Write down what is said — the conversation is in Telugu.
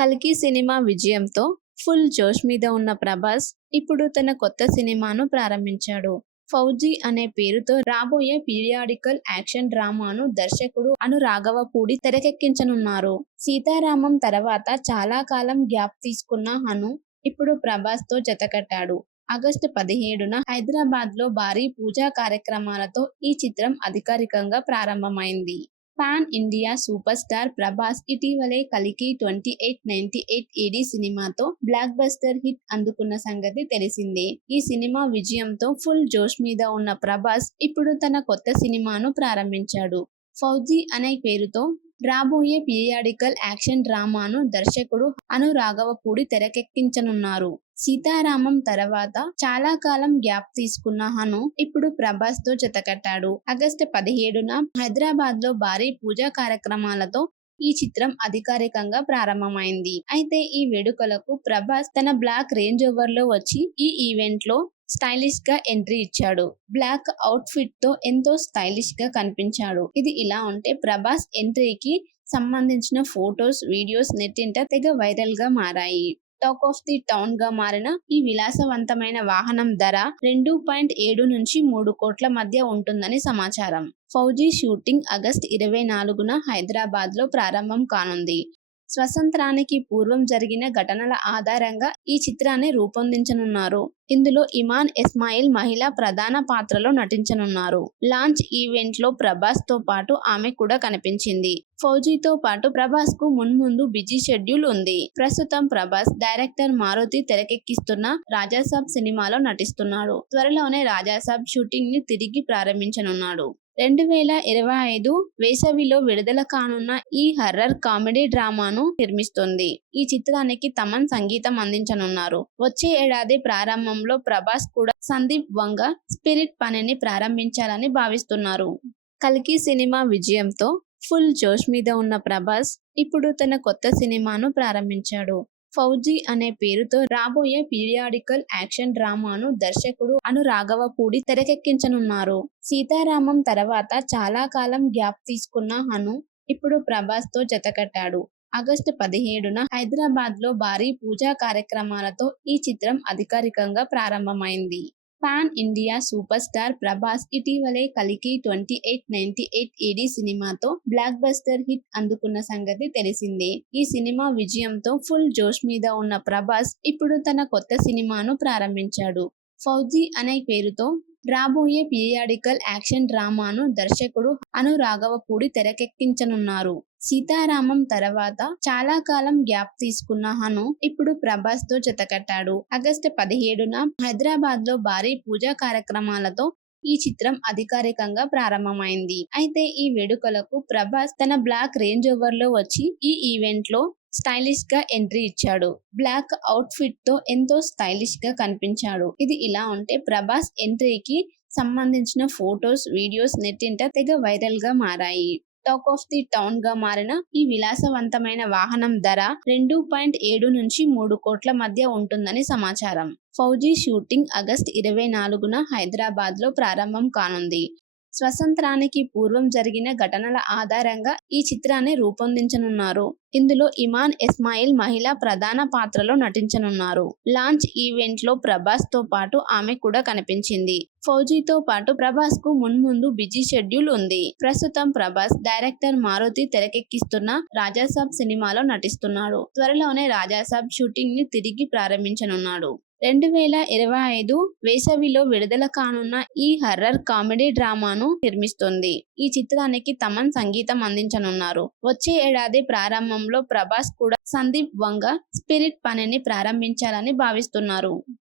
కల్కి సినిమా విజయంతో ఫుల్ జోష్ మీద ఉన్న ప్రభాస్ ఇప్పుడు తన కొత్త సినిమాను ప్రారంభించాడు. ఫౌజీ అనే పేరుతో రాబోయే పీరియాడికల్ యాక్షన్ డ్రామాను దర్శకుడు అను రాఘవపూడి తెరకెక్కించనున్నారు. సీతారామం తర్వాత చాలా కాలం గ్యాప్ తీసుకున్న అను ఇప్పుడు ప్రభాస్ తో జతకట్టాడు. ఆగస్టు 17న హైదరాబాద్ లో భారీ పూజా కార్యక్రమాలతో ఈ చిత్రం అధికారికంగా ప్రారంభమైంది. Pan India super star Prabhas ఇటీవలే కల్కి 2898 ఏడీ సినిమాతో బ్లాక్ బస్టర్ హిట్ అందుకున్న సంగతి తెలిసిందే. ఈ సినిమా విజయంతో ఫుల్ జోష్ మీద ఉన్న ప్రభాస్ ఇప్పుడు తన కొత్త సినిమాను ప్రారంభించాడు. ఫౌజీ అనే పేరుతో రాబోయే పీరియాడికల్ యాక్షన్ డ్రామాను దర్శకుడు అను రాఘవపూడి తెరకెక్కించనున్నారు. సీతారామం తర్వాత చాలా కాలం గ్యాప్ తీసుకున్న హను ఇప్పుడు ప్రభాస్ తో జతకట్టాడు. ఆగస్టు 17న హైదరాబాద్ లో భారీ పూజా కార్యక్రమాలతో ఈ చిత్రం అధికారికంగా ప్రారంభమైంది. అయితే ఈ వేడుకలకు ప్రభాస్ తన బ్లాక్ రేంజ్ ఓవర్ లో వచ్చి ఈ ఈవెంట్ లో స్టైలిష్ గా ఎంట్రీ ఇచ్చాడు. బ్లాక్ అవుట్ ఫిట్ తో ఎంతో స్టైలిష్ గా కనిపించాడు. ఇది ఇలా ఉంటే ప్రభాస్ ఎంట్రీకి సంబంధించిన ఫోటోస్, వీడియోస్ నెట్టింట తెగ వైరల్ గా మారాయి. టాక్ ఆఫ్ ది టౌన్ గా మారిన ఈ విలాసవంతమైన వాహనం ధర 2.7 నుంచి 3 కోట్ల మధ్య ఉంటుందని సమాచారం. ఫౌజీ షూటింగ్ ఆగస్టు 24న హైదరాబాద్ లో ప్రారంభం కానుంది. స్వతంత్రానికి పూర్వం జరిగిన ఘటనల ఆధారంగా ఈ చిత్రాన్ని రూపొందించనున్నారు. ఇందులో ఇమాన్ ఇస్మాయిల్ మహిళా ప్రధాన పాత్రలో నటించనున్నారు. లాంచ్ ఈవెంట్ లో ప్రభాస్ తో పాటు ఆమె కూడా కనిపించింది. ఫౌజీతో పాటు ప్రభాస్ కు మున్ముందు బిజీ షెడ్యూల్ ఉంది. ప్రస్తుతం ప్రభాస్ డైరెక్టర్ మారుతి తెరకెక్కిస్తున్న రాజాసాబ్ సినిమాలో నటిస్తున్నాడు. త్వరలోనే రాజాసాబ్ షూటింగ్ ని తిరిగి ప్రారంభించనున్నాడు. 2025 వేసవిలో విడుదల కానున్న ఈ హర్రర్ కామెడీ డ్రామాను నిర్మిస్తోంది. ఈ చిత్రానికి తమన్ సంగీతం అందించనున్నారు. వచ్చే ఏడాది ప్రారంభంలో ప్రభాస్ కూడా సందీప్ వంగ స్పిరిట్ పనిని ప్రారంభించాలని భావిస్తున్నారు. కల్కి సినిమా విజయంతో ఫుల్ జోష్ మీద ఉన్న ప్రభాస్ ఇప్పుడు తన కొత్త సినిమాను ప్రారంభించాడు. ఫౌజీ అనే పేరుతో రాబోయే పీరియాడికల్ యాక్షన్ డ్రామాను దర్శకుడు అను రాఘవపూడి తెరకెక్కించనున్నారు. సీతారామం తర్వాత చాలా కాలం గ్యాప్ తీసుకున్న హను ఇప్పుడు ప్రభాస్ తో జతకట్టాడు. ఆగస్టు 17న హైదరాబాద్ లో భారీ పూజా కార్యక్రమాలతో ఈ చిత్రం అధికారికంగా ప్రారంభమైంది. Pan India super star Prabhas ఇటీవలే కల్కి 2898 ఏడీ సినిమాతో బ్లాక్ బస్టర్ హిట్ అందుకున్న సంగతి తెలిసిందే. ఈ సినిమా విజయంతో ఫుల్ జోష్ మీద ఉన్న ప్రభాస్ ఇప్పుడు తన కొత్త సినిమాను ప్రారంభించాడు. ఫౌజీ అనే పేరుతో రాబోయే పీరియాడికల్ యాక్షన్ డ్రామాను దర్శకుడు అను రాఘవపూడి తెరకెక్కించనున్నారు. సీతారామం తర్వాత చాలా కాలం గ్యాప్ తీసుకున్న హను ఇప్పుడు ప్రభాస్ తో జతకట్టాడు. ఆగస్టు 17న హైదరాబాద్ లో భారీ పూజా కార్యక్రమాలతో ఈ చిత్రం అధికారికంగా ప్రారంభమైంది. అయితే ఈ వేడుకలకు ప్రభాస్ తన బ్లాక్ రేంజ్ ఓవర్ లో వచ్చి ఈ ఈవెంట్ లో స్టైలిష్ గా ఎంట్రీ ఇచ్చాడు. బ్లాక్ అవుట్ ఫిట్ తో ఎంతో స్టైలిష్ గా కనిపించాడు. ఇది ఇలా ఉంటే ప్రభాస్ ఎంట్రీకి సంబంధించిన ఫోటోస్, వీడియోస్ నెట్టింట తెగ వైరల్ గా మారాయి. టాక్ ఆఫ్ ది టౌన్ గా మారిన ఈ విలాసవంతమైన వాహనం ధర 2.7 నుంచి 3 కోట్ల మధ్య ఉంటుందని సమాచారం. ఫౌజీ షూటింగ్ ఆగస్టు 24న హైదరాబాద్ లో ప్రారంభం కానుంది. స్వతంత్రానికి పూర్వం జరిగిన ఘటనల ఆధారంగా ఈ చిత్రాన్ని రూపొందించనున్నారు. ఇందులో ఇమాన్ ఇస్మాయిల్ మహిళా ప్రధాన పాత్రలో నటించనున్నారు. లాంచ్ ఈవెంట్ లో ప్రభాస్ తో పాటు ఆమె కూడా కనిపించింది. ఫౌజీతో పాటు ప్రభాస్ కు మున్ముందు బిజీ షెడ్యూల్ ఉంది. ప్రస్తుతం ప్రభాస్ డైరెక్టర్ మారుతి తెరకెక్కిస్తున్న రాజాసాబ్ సినిమాలో నటిస్తున్నాడు. త్వరలోనే రాజాసాబ్ షూటింగ్ ని తిరిగి ప్రారంభించనున్నాడు. 2025 వేసవిలో విడుదల కానున్న ఈ హర్రర్ కామెడీ డ్రామాను నిర్మిస్తోంది. ఈ చిత్రానికి తమన్ సంగీతం అందించనున్నారు. వచ్చే ఏడాది ప్రారంభంలో ప్రభాస్ కూడా సందీప్ వంగ స్పిరిట్ పనిని ప్రారంభించాలని భావిస్తున్నారు.